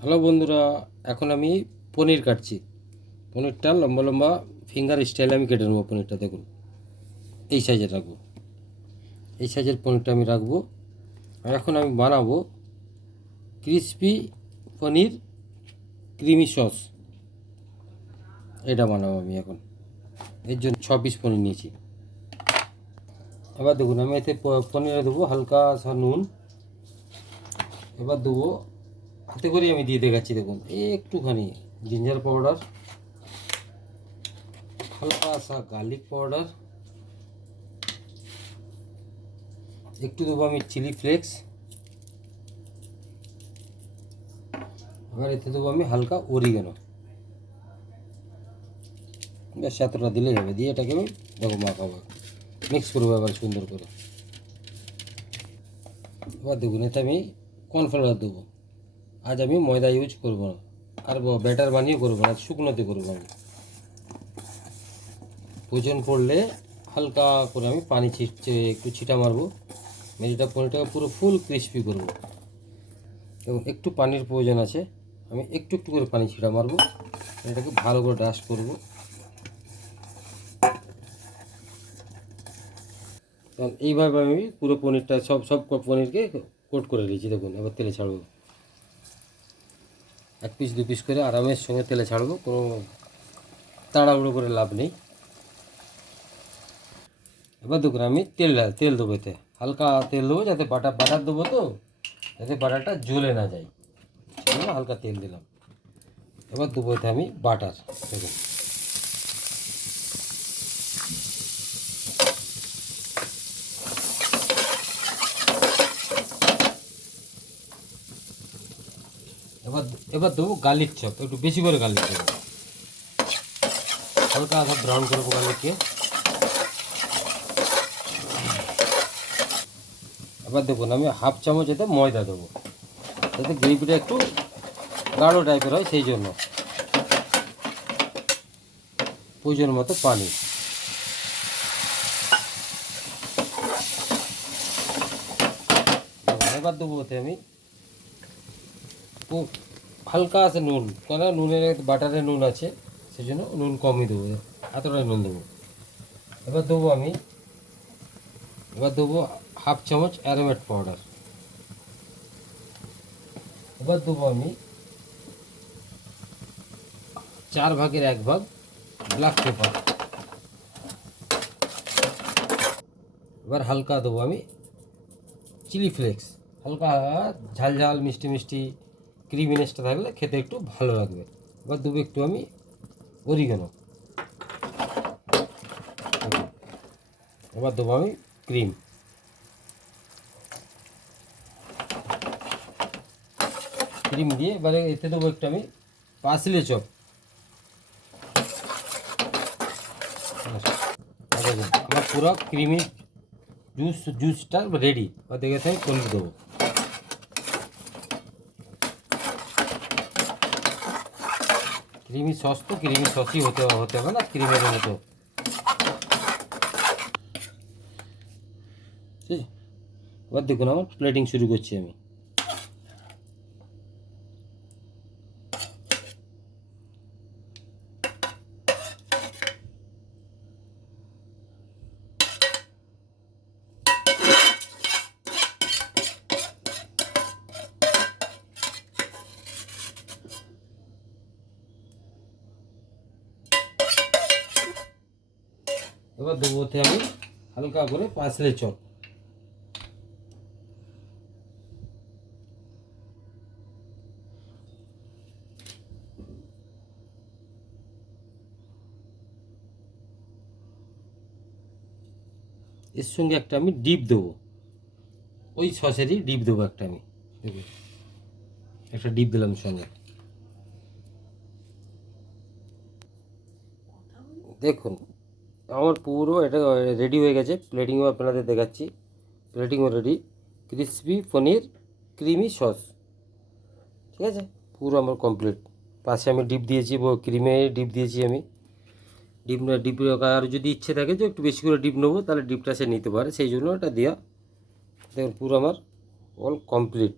Hello বন্ধুরা, এখন আমি পনির কাটছি। পনিরটা লম্বা লম্বা ফিঙ্গার স্টাইলে আমি কেটে নেবো। পনিরটা দেখুন, এই সাইজের রাখবো। এই সাইজের পনিরটা আমি রাখবো। আর এখন আমি বানাবো ক্রিসপি পনির ক্রিমি সস। এটা বানাবো আমি এখন। এর জন্য 6 পিস পনির নিয়েছি। এবার দেখুন, আমি এতে পনিরে দেবো হালকা সা নুন। এবার দেবো, হাতে করে আমি দিয়ে দেখাচ্ছি, দেখুন একটুখানি জিঞ্জার পাউডার, হালকা সা গার্লিক পাউডার, একটু দেবো আমি চিলি ফ্লেক্স। এবার এতে দেবো আমি হালকা অরিগানো। ব্যাস এতটা দিলেই হবে। দিয়ে এটাকে আমি দেখো মাখাবো, মিক্স করবো এবার সুন্দর করে। এবার দেখুন, এতে আমি কর্নফ্লাওয়ার দেবো। আজ আমি ময়দা ইউজ করবো না, আর ব্যাটার বানিয়ে করবো না, শুকনোতে করবো আমি। প্রয়োজন পড়লে হালকা করে আমি পানি একটু ছিটা মারবো। মেঝেটা পনিরটাকে পুরো ফুল ক্রিস্পি করবো এবং একটু পানির প্রয়োজন আছে। আমি একটু একটু করে পানি ছিটা মারবো, এটাকে ভালো করে ডাস্ট করবো। কারণ এইভাবে আমি পুরো পনিরটা সব সব পনিরকে কোট করে দিয়েছি। দেখুন, এবার তেলে ছাড়বো। 1 পিস 2 পিস করে আরামের সঙ্গে তেলে ছাড়বো, কোনো তাড়াহুড়ো করে লাভ নেই। এবার দেখুন, আমি তেল দেবো, এতে হালকা তেল দেবো, যাতে বাটার দেবো, তো যাতে বাটারটা জ্বলে না যায়, সেজন্য হালকা তেল দিলাম। এবার দেবো এতে আমি বাটার। দেখুন, এবার এবার দেবো গার্লিক চপ, একটু বেশি করে গার্লিক দেবো। হালকা সব ব্রাউন করবো গার্লিককে। এবার দেখুন, আমি 1/2 চামচ এতে ময়দা দেবো, যাতে গ্রেভিটা একটু গাঢ় টাইপের হয়, সেই জন্য। প্রয়োজন মতো পানি। এবার দেবো ওতে আমি হালকা আছে নুন, কেন নুনের বাটারে নুন আছে, সেই জন্য নুন কমই দেবো, এতটাই নুন দেবো। এবার দেবো আমি, এবার দেবো 1/2 চামচ অ্যারোমেট পাউডার। এবার দেবো আমি 1/4 ব্ল্যাক পেপার। এবার হালকা দেবো আমি চিলি ফ্লেক্স, হালকা ঝাল ঝাল মিষ্টি মিষ্টি ক্রিমিনেসটা থাকলে খেতে একটু ভালো লাগবে। এবার দেবো একটু আমি অরিগানো। এবার দেবো আমি ক্রিম। ক্রিম দিয়ে এবারে এতে দেবো একটু আমি পার্সলে চপ। আমার পুরো ক্রিমি জুসটা রেডি। এবার দেখে আমি পনির দেবো। ক্রিমি সস তো ক্রিমি সসই হতে হবে না, ক্রিমের মতো। ঠিক, এবার দেখুন আমার প্লেটিং শুরু করছি আমি। এবার দেবো ওতে আমি হালকা করে পার্সলে চপ। এর সঙ্গে একটা আমি ডিপ দেবো, ওই সসেরই ডিপ দেবো একটা আমি। দেখুন, একটা ডিপ দিলাম সঙ্গে। দেখুন, আমার পুরো এটা রেডি হয়ে গেছে। প্লেটিংও আপনাদের দেখাচ্ছি, প্লেটিংও রেডি। ক্রিসপি পনির ক্রিমি সস, ঠিক আছে, পুরো আমার কমপ্লিট। পাশে আমি ডিপ দিয়েছি, ক্রিমে ডিপ দিয়েছি আমি। ডিপ আর যদি ইচ্ছে থাকে যে একটু বেশি করে ডিপ নেবো, তাহলে ডিপটা সে নিতে পারে, সেই জন্য এটা দেওয়া। দেখুন পুরো আমার অল কমপ্লিট।